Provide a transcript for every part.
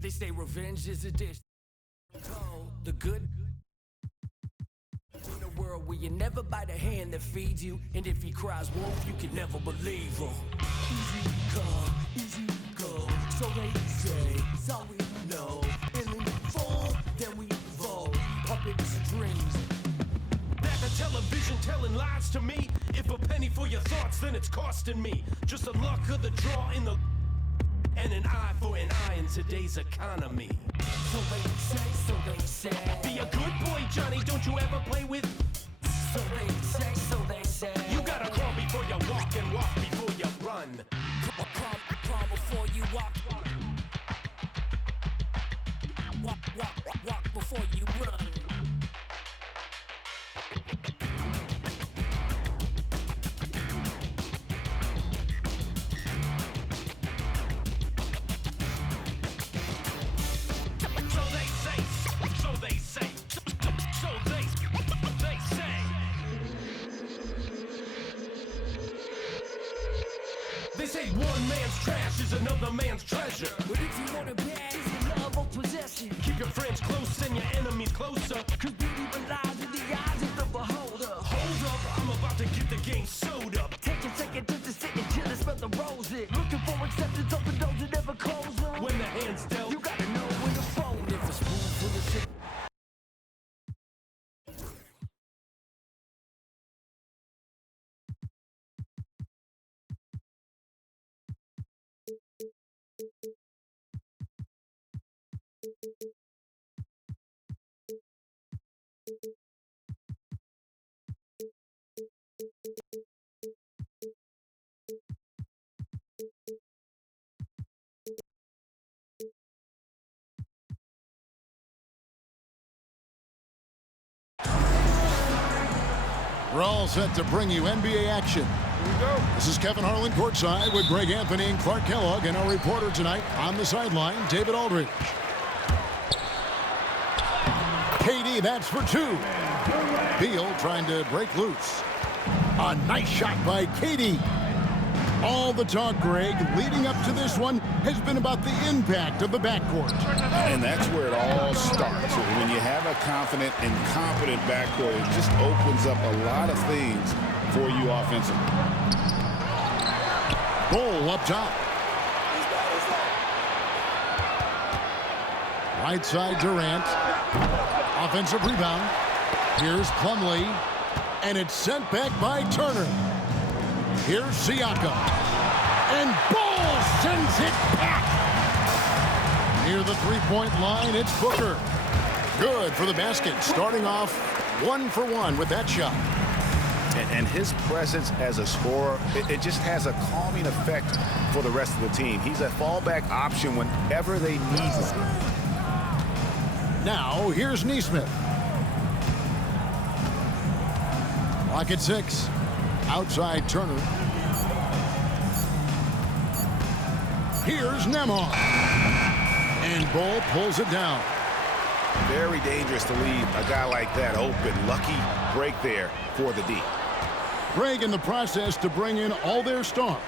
They say revenge is a dish. Oh, the good. In a world where you never bite a hand that feeds you, and if he cries wolf, you can never believe him. Easy come, easy go. So they say, so we know. And in fall, then we vote. Puppet strings. Back on television telling lies to me. If a penny for your thoughts, then it's costing me. Just the luck of the draw in the. And an eye for an eye in today's economy. So they say. Be a good boy, Johnny, don't you ever play with. So they say. You gotta crawl before you walk and walk before you run. Crawl before you walk. Walk before you run. They say one man's trash is another man's treasure. But if you want it bad, it's the love of possession. Keep your friends close and your enemies closer. Cause beauty lies in the eyes of the beholder. Hold up, I'm about to get the game sewed up. Take a second just to sit and chill and smell the roses. Looking for acceptance, open doors and never close them. When the hand's dealt, you gotta know when to fold. If a spoonful of shit. We're all set to bring you NBA action. Here we go. This is Kevin Harlan courtside with Greg Anthony and Clark Kellogg, and our reporter tonight on the sideline, David Aldridge. KD, that's for two. Beal trying to break loose. A nice shot by KD. All the talk, Greg, leading up to this one has been about the impact of the backcourt. And that's where it all starts. When you have a confident and competent backcourt, it just opens up a lot of things for you offensively. Ball up top. Right side Durant. Offensive rebound. Here's Plumlee. And it's sent back by Turner. Here's Siakam. And Ball sends it back. Near the three-point line, it's Booker. Good for the basket. Starting off 1 for 1 with that shot. And his presence as a scorer, it just has a calming effect for the rest of the team. He's a fallback option whenever they need him. Now, here's Nesmith. Clock at 6. Outside Turner. Here's Nembhard. And Ball pulls it down. Very dangerous to leave a guy like that open. Lucky break there for the D. Greg, in the process to bring in all their stars,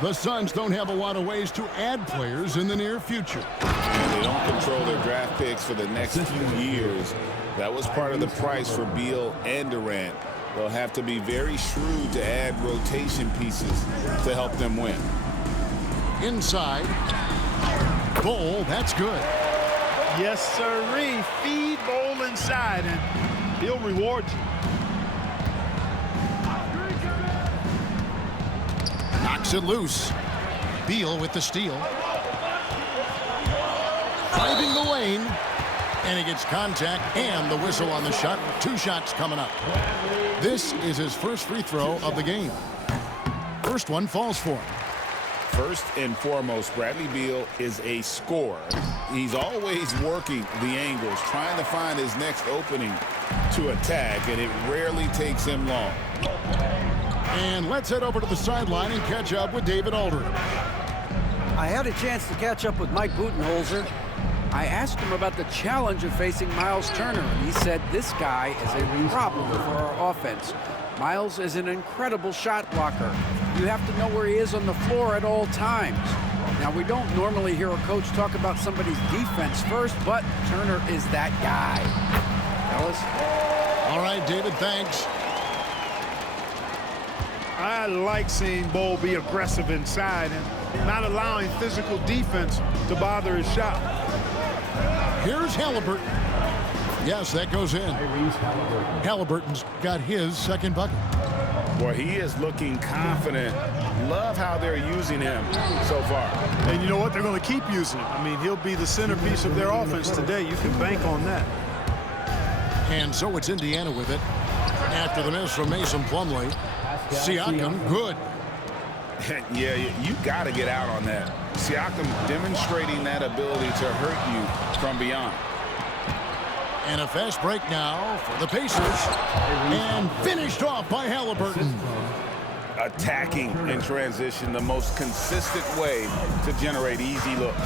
the Suns don't have a lot of ways to add players in the near future. And they don't control their draft picks for the next few years. That was part of the price for Beal and Durant. They'll have to be very shrewd to add rotation pieces to help them win. Inside. Ball, that's good. Yes, sirree. Feed Ball inside, and he'll reward you. Knocks it loose. Beal with the steal. Driving the lane. And he gets contact and the whistle on the shot. 2 shots coming up. This is his first free throw of the game. First one falls for him. First and foremost, Bradley Beal is a scorer. He's always working the angles, trying to find his next opening to attack, and it rarely takes him long. And let's head over to the sideline and catch up with David Aldridge. I had a chance to catch up with Mike Budenholzer. I asked him about the challenge of facing Miles Turner, and he said this guy is a problem for our offense. Miles is an incredible shot blocker. You have to know where he is on the floor at all times. Now, we don't normally hear a coach talk about somebody's defense first, but Turner is that guy. Ellis? All right, David, thanks. I like seeing Bol be aggressive inside and not allowing physical defense to bother his shot. Here's Halliburton. Yes, that goes in. Halliburton's got his second bucket. Boy, he is looking confident. Love how they're using him so far. And you know what? They're going to keep using him. I mean, he'll be the centerpiece of their offense today. You can bank on that. And so it's Indiana with it. After the miss from Mason Plumlee. Siakam, good. Yeah, you got to get out on that. Siakam demonstrating that ability to hurt you from beyond. And a fast break now for the Pacers. And finished off by Halliburton. Attacking in transition, the most consistent way to generate easy looks.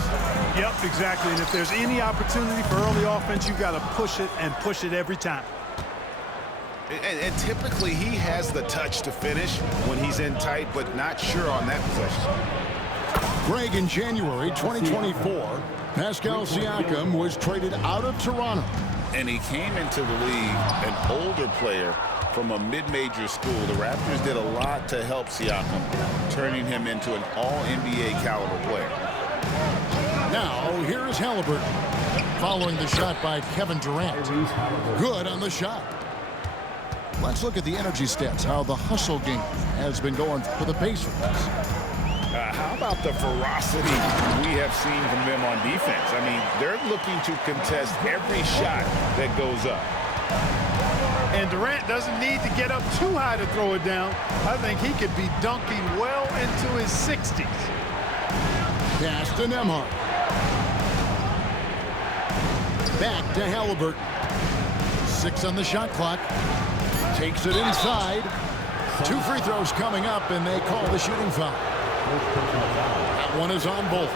Yep, exactly. And if there's any opportunity for early offense, you've got to push it and push it every time. And typically he has the touch to finish when he's in tight, but not sure on that possession. Greg, in January 2024, Pascal Siakam was traded out of Toronto. And he came into the league an older player from a mid-major school. The Raptors did a lot to help Siakam, turning him into an all-NBA caliber player. Now, here is Halliburton, following the shot by Kevin Durant. Good on the shot. Let's look at the energy stats, how the hustle game has been going for the Pacers. How about the ferocity we have seen from them on defense? I mean, they're looking to contest every shot that goes up. And Durant doesn't need to get up too high to throw it down. I think he could be dunking well into his 60s. Pass to Nembhard. Back to Halliburton. 6 on the shot clock. Takes it inside. 2 free throws coming up, and they call the shooting foul. That one is on both.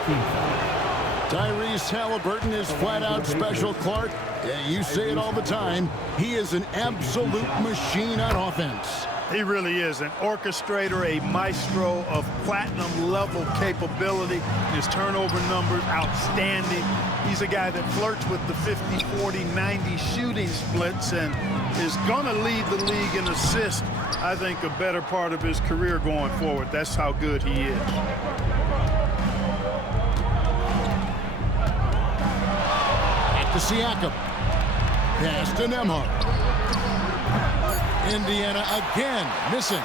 Tyrese Halliburton is flat-out special, Clark. Yeah, you say it all the time. He is an absolute machine on offense. He really is an orchestrator, a maestro of platinum-level capability. His turnover numbers, outstanding. He's a guy that flirts with the 50, 40, 90 shooting splits and is going to lead the league in assists, I think, a better part of his career going forward. That's how good he is. Back to Siakam. Pass to Nembhard. Indiana again missing.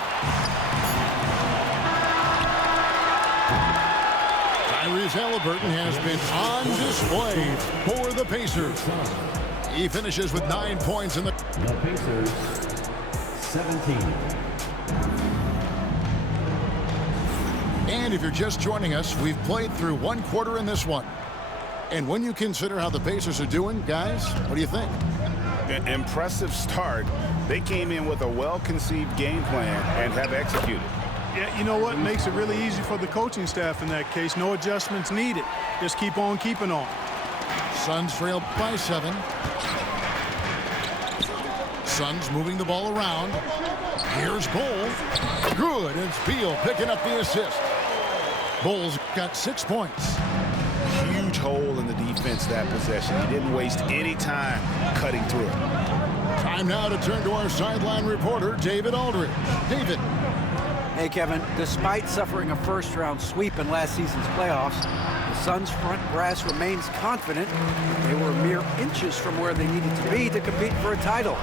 Tyrese Halliburton has been on display for the Pacers. He finishes with 9 points in the Pacers 17. And if you're just joining us, we've played through 1 quarter in this one. And when you consider how the Pacers are doing, guys, what do you think? An impressive start. They came in with a well-conceived game plan and have executed. Yeah, you know what makes it really easy for the coaching staff in that case? No adjustments needed. Just keep on keeping on. Suns trail by 7. Suns moving the ball around. Here's Bol. Good, and it's Beal picking up the assist. Bol's got 6 points. Huge hole in the defense that possession. He didn't waste any time cutting through it. Time now to turn to our sideline reporter, David Aldridge. David. Hey, Kevin, despite suffering a first-round sweep in last season's playoffs, the Suns' front brass remains confident they were mere inches from where they needed to be to compete for a title,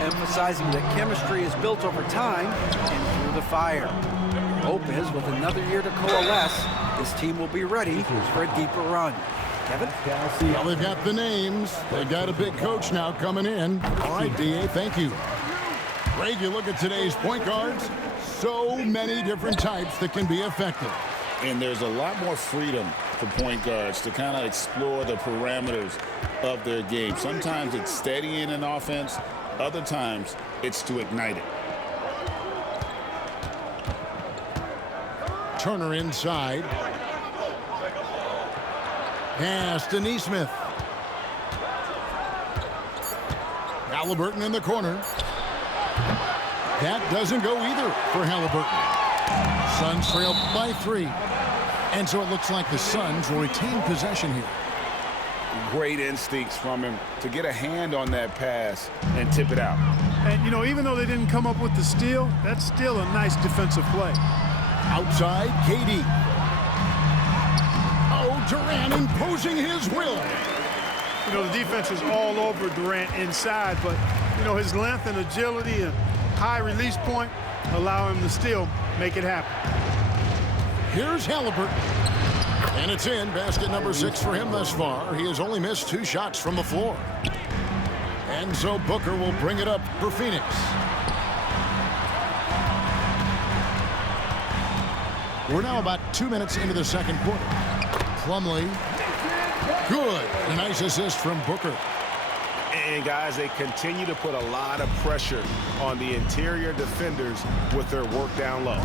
emphasizing that chemistry is built over time and through the fire. Hope is, with another year to coalesce, this team will be ready for a deeper run. Kevin? Well, they've got the names. They've got a big coach now coming in. All right, D.A., thank you. Greg, you look at today's point guards, so many different types that can be effective. And there's a lot more freedom for point guards to kind of explore the parameters of their game. Sometimes it's steadying an offense. Other times it's to ignite it. Turner inside. Pass to Nesmith. Halliburton in the corner. That doesn't go either for Halliburton. Suns trail by 3. And so it looks like the Suns will retain possession here. Great instincts from him to get a hand on that pass and tip it out. And, you know, even though they didn't come up with the steal, that's still a nice defensive play. Outside, KD. Oh, Durant imposing his will. You know, the defense is all over Durant inside, but, you know, his length and agility and high release point allow him to still make it happen. Here's Halliburton. And it's in. Basket number 6 for him thus far. He has only missed 2 shots from the floor. And so Booker will bring it up for Phoenix. We're now about 2 minutes into the second quarter. Plumlee. Good. A nice assist from Booker. And, guys, they continue to put a lot of pressure on the interior defenders with their work down low.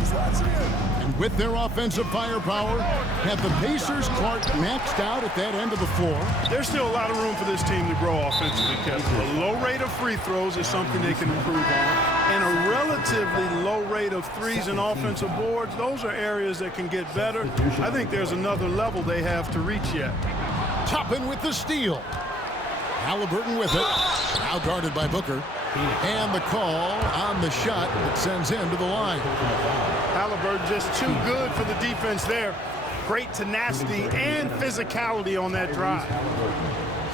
And with their offensive firepower, have the Pacers Clark maxed out at that end of the floor? There's still a lot of room for this team to grow offensively, Kevin. A low rate of free throws is something they can improve on. And a relatively low rate of threes and offensive boards, those are areas that can get better. I think there's another level they have to reach yet. Toppin with the steal. Halliburton with it. Now guarded by Booker. And the call on the shot that sends him to the line. Halliburton just too good for the defense there. Great tenacity and physicality on that drive.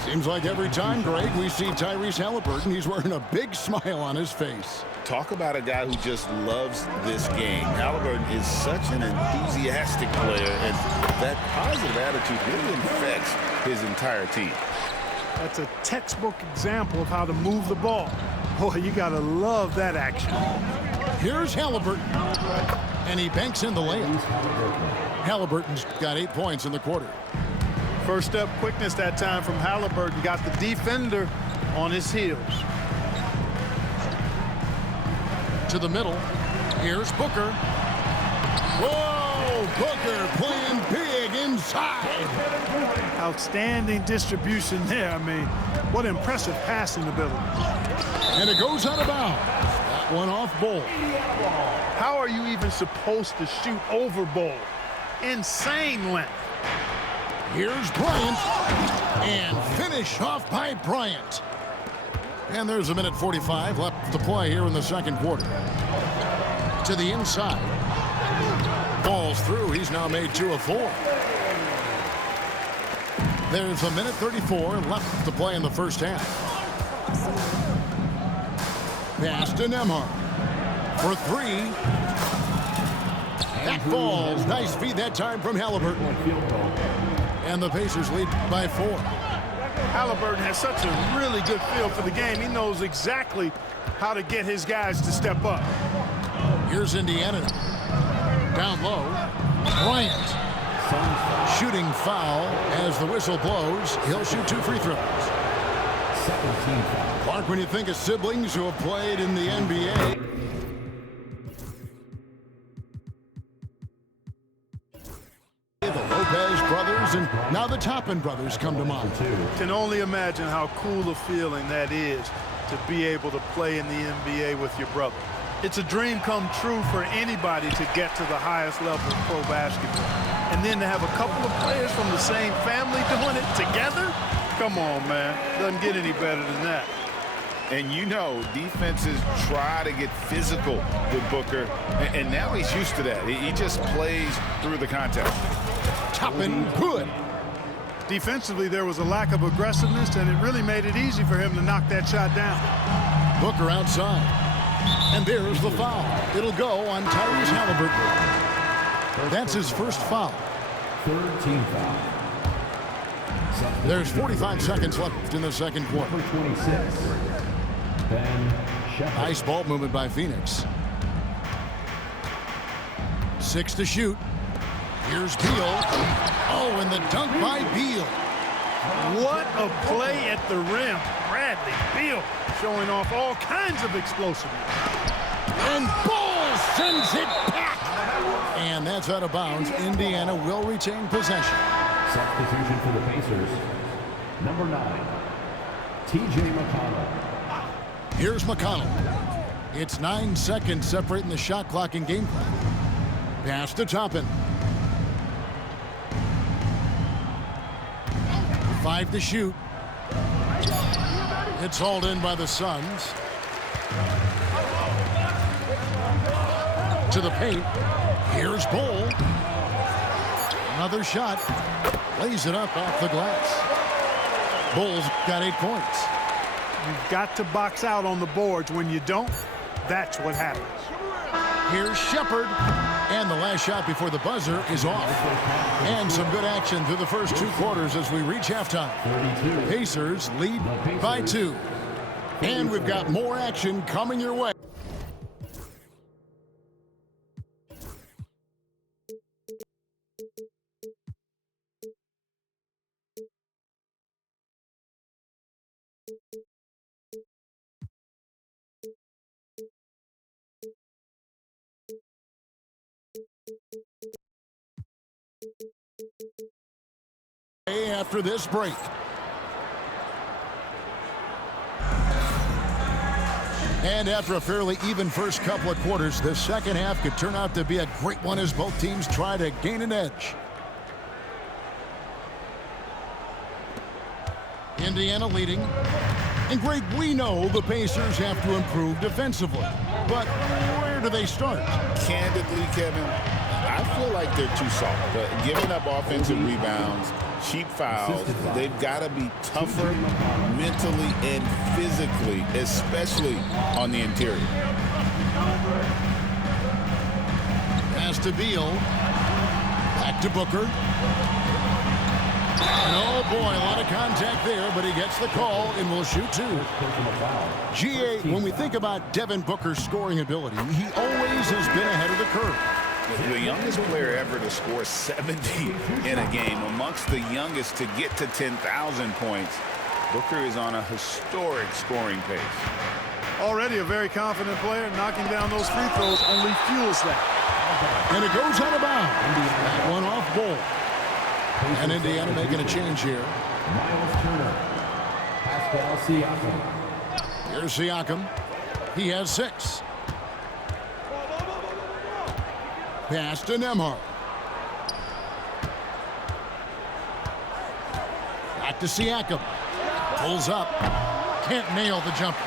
Seems like every time, Greg, we see Tyrese Halliburton, he's wearing a big smile on his face. Talk about a guy who just loves this game. Halliburton is such an enthusiastic player, and that positive attitude really infects his entire team. That's a textbook example of how to move the ball. Boy, you got to love that action. Here's Halliburton, and he banks in the layup. Halliburton's got 8 points in the quarter. First step quickness that time from Halliburton. Got the defender on his heels. To the middle. Here's Booker. Whoa! Booker playing big inside. Outstanding distribution there. I mean, what impressive passing ability. And it goes out of bounds. That one off Bol. How are you even supposed to shoot over Bol? Insane length. Here's Bryant. And finish off by Bryant. And there's a minute 45 left to play here in the second quarter. To the inside. Ball's through. He's now made 2 of 4. There's a minute 34 left to play in the first half. Pass to Nembhard for 3. That falls. Nice feed that time from Halliburton. And the Pacers lead by 4. Halliburton has such a really good feel for the game. He knows exactly how to get his guys to step up. Here's Indiana. Down low. Bryant. Shooting foul as the whistle blows. He'll shoot 2 free throws. Clark, when you think of siblings who have played in the NBA, the Lopez brothers and now the Toppin brothers come to mind. Can only imagine how cool a feeling that is to be able to play in the NBA with your brother. It's a dream come true for anybody to get to the highest level of pro basketball. And then to have a couple of players from the same family doing it together? Come on, man. Doesn't get any better than that. And you know, defenses try to get physical with Booker, and now he's used to that. He just plays through the contact. Toppin good. Defensively, there was a lack of aggressiveness, and it really made it easy for him to knock that shot down. Booker outside. And there's the foul. It'll go on Tyrese Halliburton. That's his first foul. Third team foul. There's 45 seconds left in the second quarter. Number 26, Ben Sheppard. Nice ball movement by Phoenix. 6 to shoot. Here's Beal. Oh, and the dunk by Beal. What a play at the rim. Bradley Beal showing off all kinds of explosiveness. And Ball sends it back. And that's out of bounds. Indiana will retain possession. Substitution for the Pacers. Number 9, T.J. McConnell. Here's McConnell. It's 9 seconds separating the shot clock and game clock. Pass to Toppin. 5 to shoot. It's hauled in by the Suns. To the paint. Here's Bull. Another shot. Lays it up off the glass. Bull's got 8 points. You've got to box out on the boards. When you don't, that's what happens. Here's Shepard. And the last shot before the buzzer is off. And some good action through the first 2 quarters as we reach halftime. Pacers lead by 2. And we've got more action coming your way. After this break. And after a fairly even first couple of quarters, the second half could turn out to be a great one as both teams try to gain an edge. Indiana leading. And Greg, we know the Pacers have to improve defensively. But where do they start? Candidly, Kevin, I feel like they're too soft. But giving up offensive rebounds, cheap fouls, they've got to be tougher mentally and physically, especially on the interior. Pass to Beal. Back to Booker. And oh boy, a lot of contact there, but he gets the call and will shoot 2. GA, when we think about Devin Booker's scoring ability, he always has been ahead of the curve. The youngest player ever to score 70 in a game, amongst the youngest to get to 10,000 points. Booker is on a historic scoring pace. Already a very confident player. Knocking down those free throws only fuels that. And it goes out of bounds. That one off Bull. And Indiana making a change here. Miles Turner. Pascal Siakam. Here's Siakam. He has 6. Pass to Nembhard. Back to Siakam. Pulls up. Can't nail the jumper.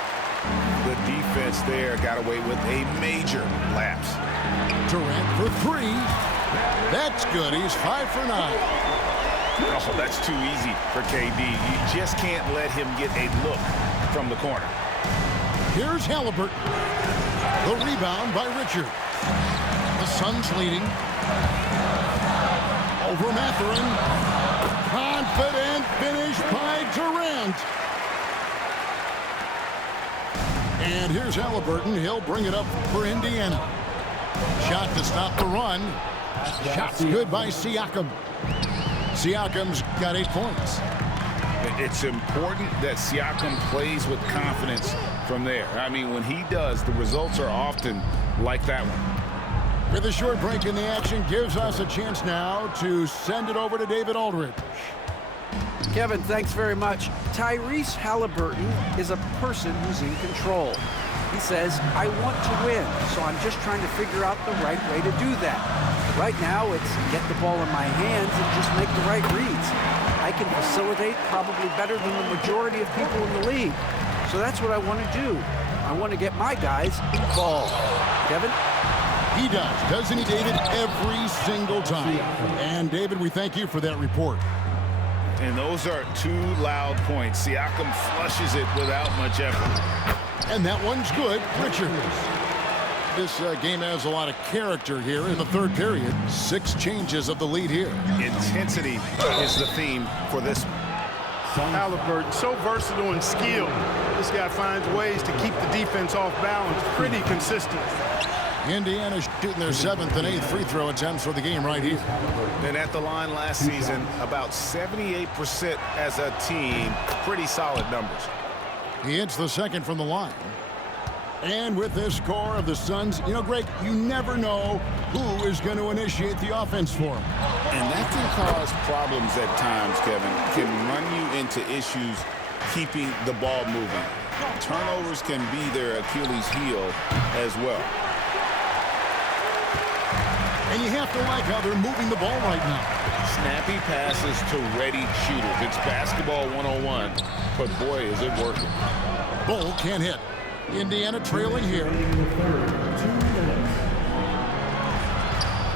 The defense there got away with a major lapse. Durant for 3. That's good. He's 5 for 9. Oh, that's too easy for KD. You just can't let him get a look from the corner. Here's Halliburton. The rebound by Richard. The Suns leading. Over Mathurin. Confident finish by Durant. And here's Halliburton. He'll bring it up for Indiana. Shot to stop the run. Shot's good by Siakam. Siakam's got 8 points. It's important that Siakam plays with confidence from there. I mean, when he does, the results are often like that one. With a short break in the action, gives us a chance now to send it over to David Aldridge. Kevin, thanks very much. Tyrese Halliburton is a person who's in control. He says, I want to win, so I'm just trying to figure out the right way to do that. Right now, it's get the ball in my hands and just make the right reads. I can facilitate probably better than the majority of people in the league. So that's what I want to do. I want to get my guys involved. Kevin? He does, doesn't he, David? Every single time. And, David, we thank you for that report. And those are 2 loud points. Siakam flushes it without much effort. And that one's good. Richard. This game has a lot of character here in the third period. 6 changes of the lead here. Intensity is the theme for this. Halliburton, so versatile and skilled. This guy finds ways to keep the defense off balance. Pretty consistent. Indiana shooting their 7th and 8th free throw attempts for the game right here. And at the line last season, about 78% as a team. Pretty solid numbers. He hits the second from the line. And with this core of the Suns, you know, Greg, you never know who is going to initiate the offense for him. And that can cause problems at times, Kevin. Can run you into issues keeping the ball moving. Turnovers can be their Achilles heel as well. And you have to like how they're moving the ball right now. Snappy passes to ready shooters. It's basketball 101, but boy, is it working. Bull can't hit. Indiana trailing here.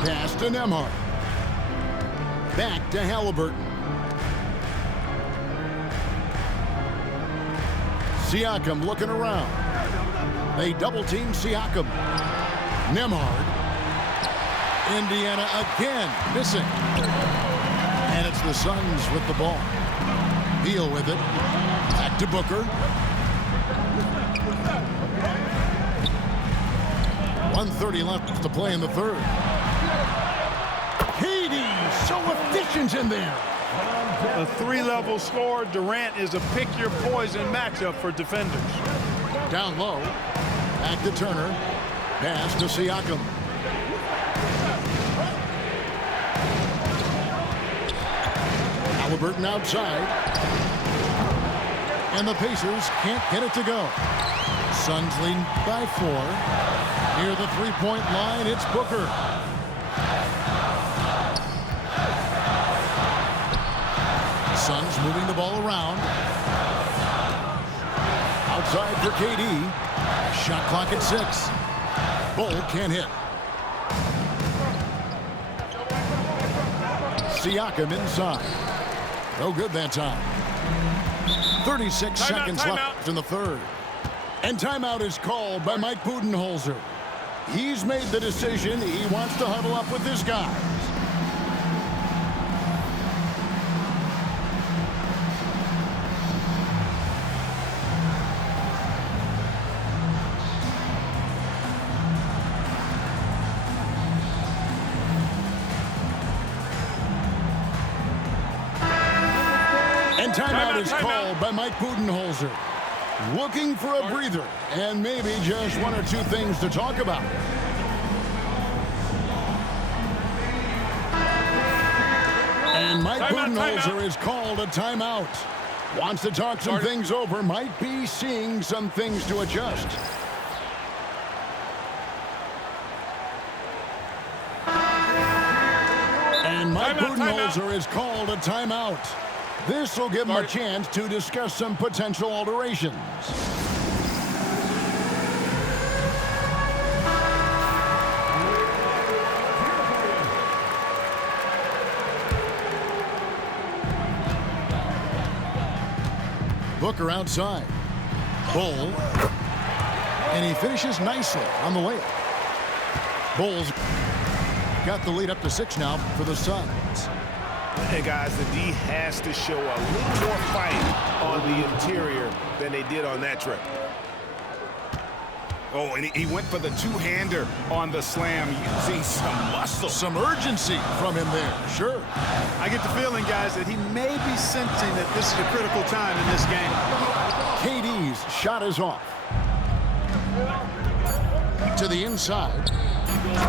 Pass to Nembhard. Back to Halliburton. Siakam looking around. They double-team Siakam. Nembhard. Indiana again missing. And it's the Suns with the ball. Beal with it. Back to Booker. 1:30 left to play in the third. KD so efficient in there. A three-level scorer. Durant is a pick-your-poison matchup for defenders. Down low. Back to Turner. Pass to Siakam. Halliburton outside. And the Pacers can't get it to go. Suns lead by 4. Near the three-point line, it's Booker. Suns moving the ball around. Outside for KD. Shot clock at 6. Bull can't hit. Siakam inside. No good that time. 36 seconds left in the third. And timeout is called by Mike Budenholzer. He's made the decision. He wants to huddle up with his guys. And timeout is called by Mike Budenholzer. Looking for a breather and maybe just one or two things to talk about. And Mike Budenholzer is called a timeout. Wants to talk some things over. Might be seeing some things to adjust. And Mike Budenholzer is called a timeout. This will give him a chance to discuss some potential alterations. Booker outside. Bull. And he finishes nicely on the layup. Bulls got the lead up to 6 now for the Suns. Hey guys, the D has to show a little more fight on the interior than they did on that trip. Oh, and he went for the two-hander on the slam, using some muscle. Some urgency from him there, sure. I get the feeling, guys, that he may be sensing that this is a critical time in this game. KD's shot is off. To the inside.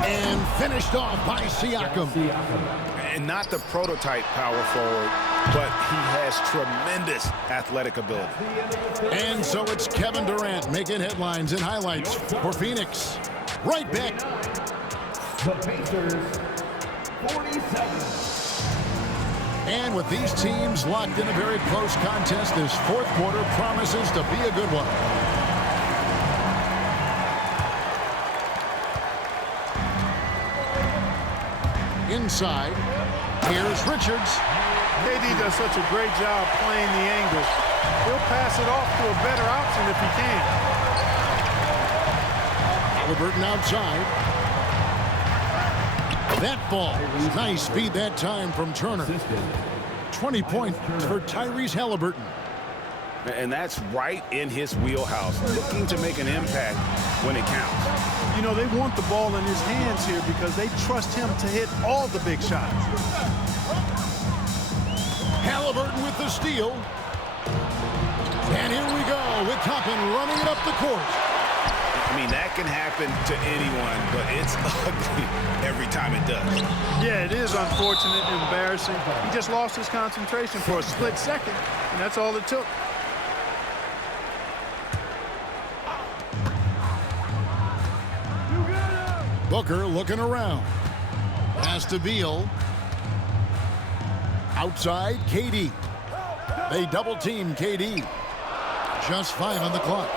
And finished off by Siakam. And not the prototype power forward, but he has tremendous athletic ability. And so it's Kevin Durant making headlines and highlights for Phoenix. Right back. The Pacers, 47. And with these teams locked in a very close contest, this fourth quarter promises to be a good one. Inside, here's Richards. KD does such a great job playing the angle. He'll pass it off to a better option if he can. Halliburton outside. That ball, nice feed that time from Turner. 20 points for Tyrese Halliburton. And that's right in his wheelhouse, looking to make an impact when it counts. You know, they want the ball in his hands here because they trust him to hit all the big shots. Halliburton with the steal. And here we go with Toppin running it up the court. I mean, that can happen to anyone, but it's ugly every time it does. Yeah, it is unfortunate and embarrassing. He just lost his concentration for a split second, and that's all it took. Booker looking around. Pass to Beal. Outside, KD. They double team KD. Just 5 on the clock.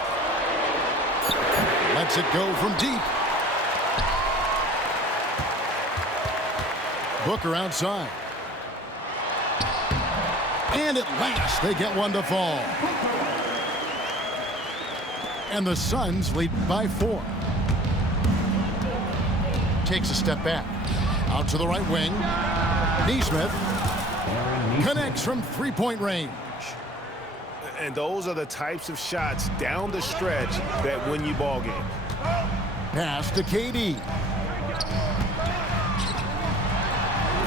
Lets it go from deep. Booker outside. And at last, they get one to fall. And the Suns lead by 4. Takes a step back. Out to the right wing. Nesmith connects from three-point range. And those are the types of shots down the stretch that win you ball games. Pass to KD.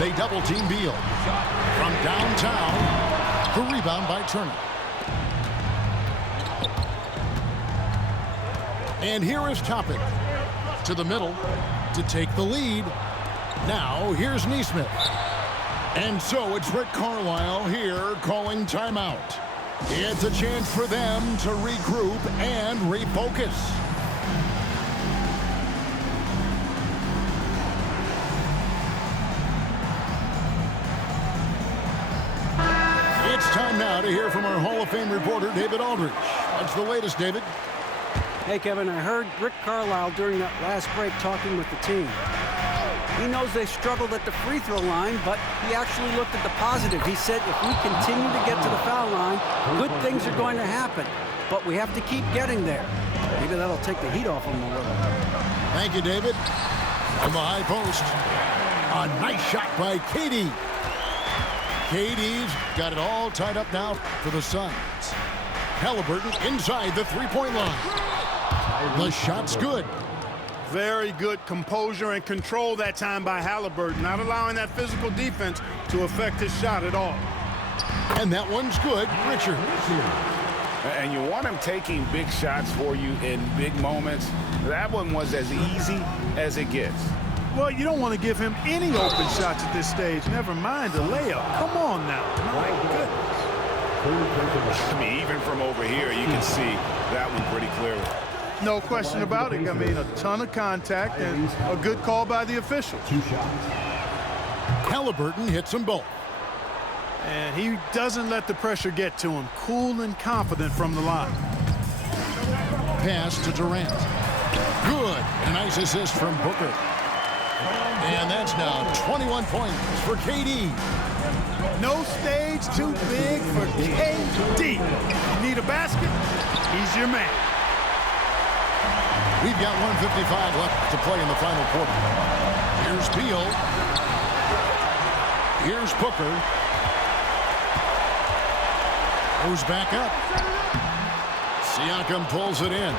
They double team Beal. From downtown, the rebound by Turner. And here is Toppin. To the middle to take the lead. Now here's Nesmith. And so it's Rick Carlisle here calling timeout. It's a chance for them to regroup and refocus. It's time now to hear from our Hall of Fame reporter, David Aldridge. What's the latest, David? Hey, Kevin, I heard Rick Carlisle during that last break talking with the team. He knows they struggled at the free throw line, but he actually looked at the positive. He said if we continue to get to the foul line, good things are going to happen. But we have to keep getting there. Maybe that'll take the heat off him a little. Thank you, David. From the high post. A nice shot by KD. KD's got it all tied up now for the Suns. Halliburton inside the three-point line. The shot's good. Very good composure and control that time by Halliburton, not allowing that physical defense to affect his shot at all. And that one's good, Richard. And you want him taking big shots for you in big moments. That one was as easy as it gets. Well, you don't want to give him any open shots at this stage. Never mind a layup. Come on now. My goodness. I mean, even from over here, you can see that one pretty clearly. No question about it. I mean, a ton of contact and a good call by the official. Halliburton hits them both. And he doesn't let the pressure get to him. Cool and confident from the line. Pass to Durant. Good. A nice assist from Booker. And that's now 21 points for KD. No stage too big for KD. You need a basket? He's your man. We've got 1:55 left to play in the final quarter. Here's Beal. Here's Booker. Goes back up. Siakam pulls it in.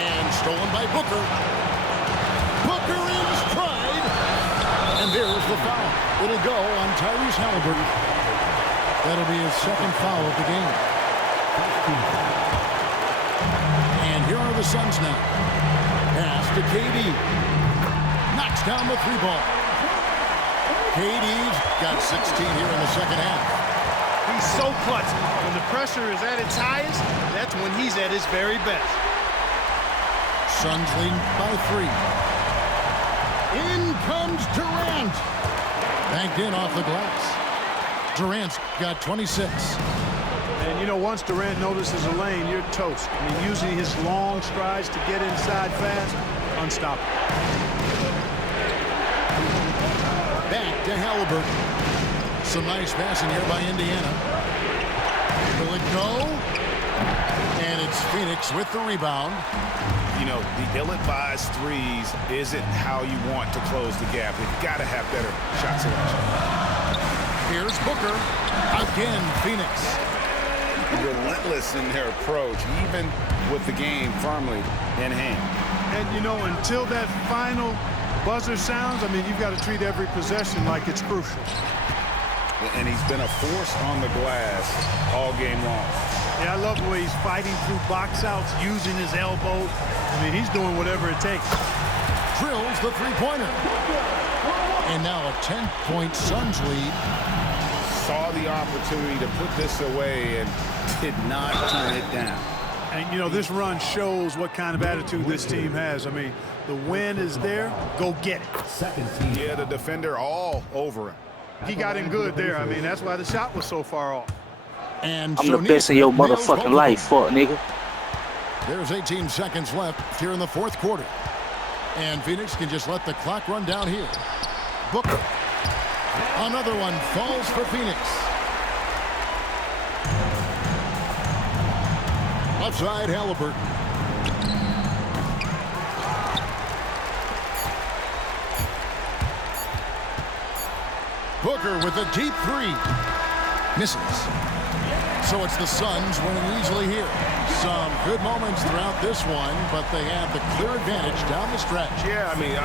And stolen by Booker. Booker in stride. And there's the foul. It'll go on Tyrese Halliburton. That'll be his second foul of the game. And here are the Suns now. Pass to KD. Knocks down the three ball. KD's got 16 here in the second half. He's so clutch. When the pressure is at its highest, that's when he's at his very best. Suns leading by 3. In comes Durant. Banked in off the glass. Durant's got 26. And, you know, once Durant notices a lane, you're toast. I mean, using his long strides to get inside fast, unstoppable. Back to Halliburton. Some nice passing here by Indiana. Will it go? And it's Phoenix with the rebound. You know, the ill-advised threes isn't how you want to close the gap. They've got to have better shot selection. Here's Booker. Again, Phoenix. Relentless in their approach, even with the game firmly in hand. And, you know, until that final buzzer sounds, I mean, you've got to treat every possession like it's crucial. And he's been a force on the glass all game long. Yeah, I love the way he's fighting through box outs, using his elbow. I mean, he's doing whatever it takes. Drills the three-pointer. And now a 10-point Suns lead. Saw the opportunity to put this away and did not turn it down. And, you know, this run shows what kind of attitude this team has. I mean, the win is there. Go get it. Second team. Yeah, the defender all over him. He got in good there. I mean, that's why the shot was so far off. And I'm the best in your motherfucking life, fuck nigga. There's 18 seconds left here in the fourth quarter. And Phoenix can just let the clock run down here. Booker. Another one falls for Phoenix. Left side, Halliburton. Booker with a deep three. Misses. So it's the Suns winning easily here. Some good moments throughout this one, but they have the clear advantage down the stretch. Yeah, I mean,